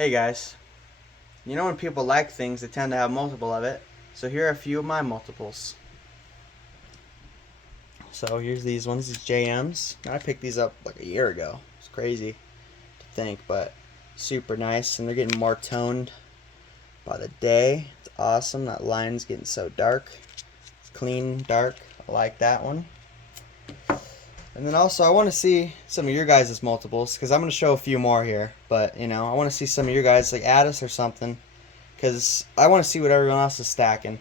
Hey guys, you know when people like things, they tend to have multiple of it. So here are a few of my multiples. So here's these ones, these JMs. I picked these up like a year ago. It's crazy to think, but super nice, and they're getting more toned by the day. It's awesome. That line's getting so dark, clean, dark. I like that one. And then also, I want to see some of your guys' multiples because I'm going to show a few more here. But I want to see some of your guys, like add us or something, because I want to see what everyone else is stacking.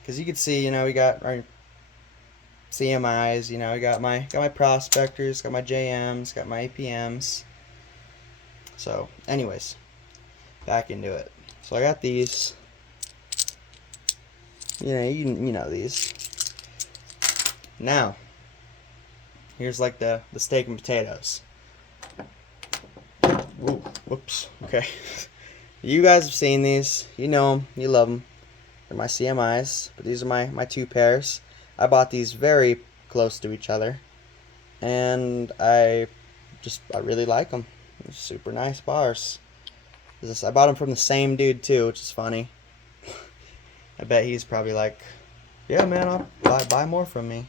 Because you can see, we got our CMIs, we got my prospectors, got my JMs, got my APMs. So, anyways, back into it. So I got these. You know these. Now, here's like the steak and potatoes. Ooh, whoops. Okay. You guys have seen these. You know them. You love them. They're my CMIs, but these are my two pairs. I bought these very close to each other, and I really like them. They're super nice bars. I bought them from the same dude too, which is funny. I bet he's probably like, yeah, man, I'll buy more from me.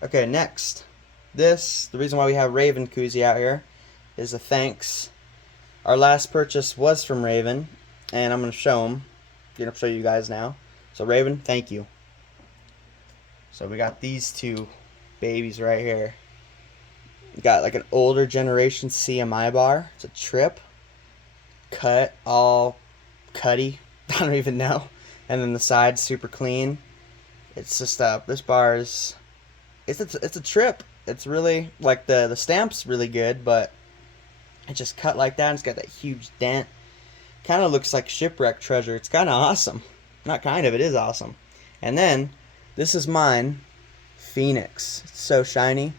Okay, next. The reason why we have Raven koozie out here is a thanks. Our last purchase was from Raven, and I'm going to show him. I'm going to show you guys now. So Raven, thank you. So we got these two babies right here. We got like an older generation CMI bar. It's a trip. Cut, all cutty. I don't even know. And then the side's super clean. It's just this bar is it's a trip. It's really like the stamp's really good, but it just cut like that and it's got that huge dent. Kind of looks like shipwreck treasure. It's kind of awesome. Not kind of, it is awesome. And then this is mine, Phoenix. It's so shiny.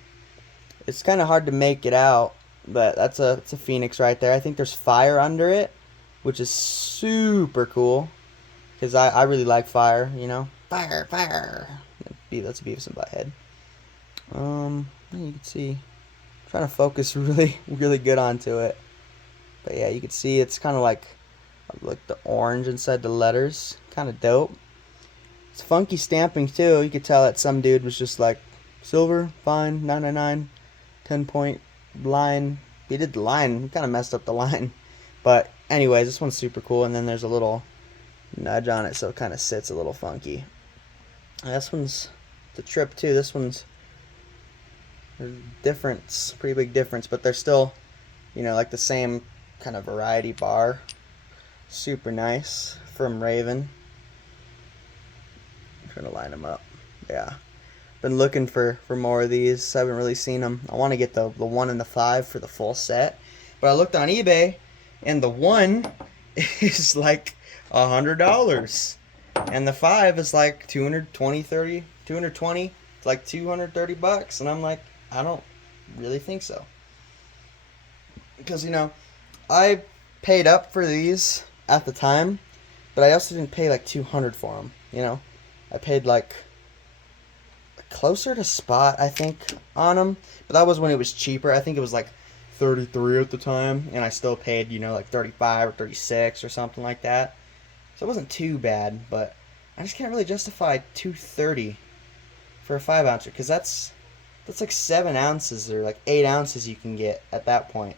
It's kind of hard to make it out, but it's a Phoenix right there. I think there's fire under it, which is super cool because I really like fire. Fire, fire. That's Beavis and Butthead. You can see, I'm trying to focus really, really good onto it. But yeah, you can see it's kind of like the orange inside the letters. Kind of dope. It's funky stamping too. You could tell that some dude was just like, silver, fine, 999, 10-point line. He did the line. He kind of messed up the line. But anyways, this one's super cool. And then there's a little nudge on it, so it kind of sits a little funky. This one's the trip too. This one's difference, pretty big difference, but they're still, like the same kind of variety bar. Super nice from Raven. I'm trying to line them up. Yeah, been looking for more of these. I haven't really seen them. I want to get the 1 and the 5 for the full set, but I looked on eBay and the 1 is like $100 and the 5 is like 220. It's like $230, and I'm like, I don't really think so, because I paid up for these at the time, but I also didn't pay like $200 for them. I paid like closer to spot, I think, on them, but that was when it was cheaper. I think it was like 33 at the time, and I still paid like 35 or 36 or something like that. So it wasn't too bad, but I just can't really justify $230 for a 5-ouncer, because that's like 7 ounces or like 8 ounces you can get at that point.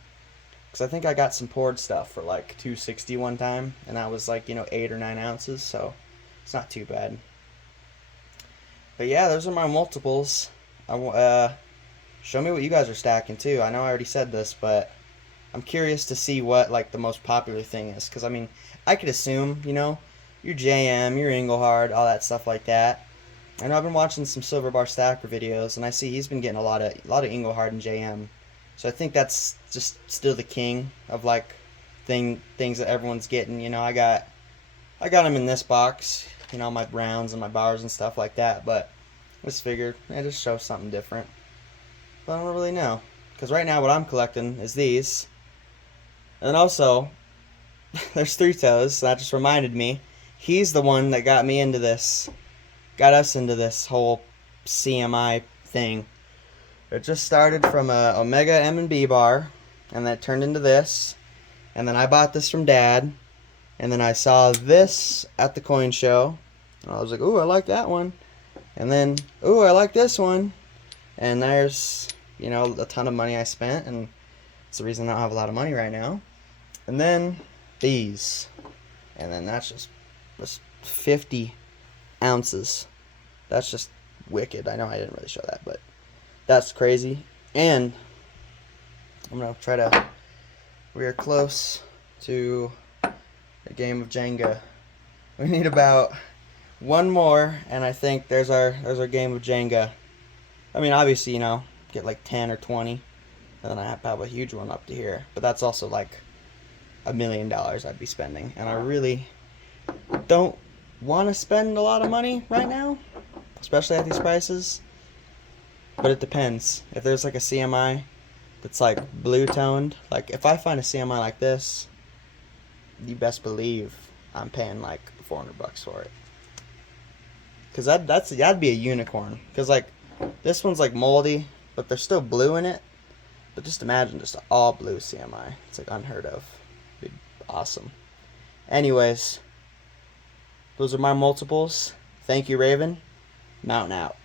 Because I think I got some poured stuff for like $260 one time, and that was like 8 or 9 ounces, so it's not too bad. But yeah, those are my multiples. Show me what you guys are stacking too. I know I already said this, but I'm curious to see what like the most popular thing is. Because I could assume your JM, your Engelhard, all that stuff like that. I know I've been watching some Silver Bar Stacker videos, and I see he's been getting a lot of Engelhard and JM. So I think that's just still the king of like things that everyone's getting. I got them in this box. My browns and my bars and stuff like that. But I just figured I just show something different. But I don't really know, because right now what I'm collecting is these, and also there's 3-toes. So that just reminded me, he's the one that got us into this whole CMI thing. It just started from a Omega M&B bar, and that turned into this, And then I bought this from Dad. And then I saw this at the coin show. And I was like, ooh, I like that one. And then, ooh, I like this one. And there's, a ton of money I spent. And it's the reason I don't have a lot of money right now. And then these. And then that's just 50 ounces. That's just wicked. I know I didn't really show that, but that's crazy. And I'm going to try to... We are close to a game of Jenga. We need about one more, and I think there's our game of Jenga. I mean, obviously, get like 10 or 20, and then I have a huge one up to here. But that's also like $1 million I'd be spending, and I really don't want to spend a lot of money right now, especially at these prices. But it depends. If there's like a CMI that's like blue toned, like if I find a CMI like this, you best believe I'm paying like $400 for it. Cause that'd be a unicorn. Cause like this one's like moldy, but there's still blue in it. But just imagine just an all blue CMI. It's like unheard of. It'd be awesome. Anyways, those are my multiples. Thank you, Raven. Mountain out.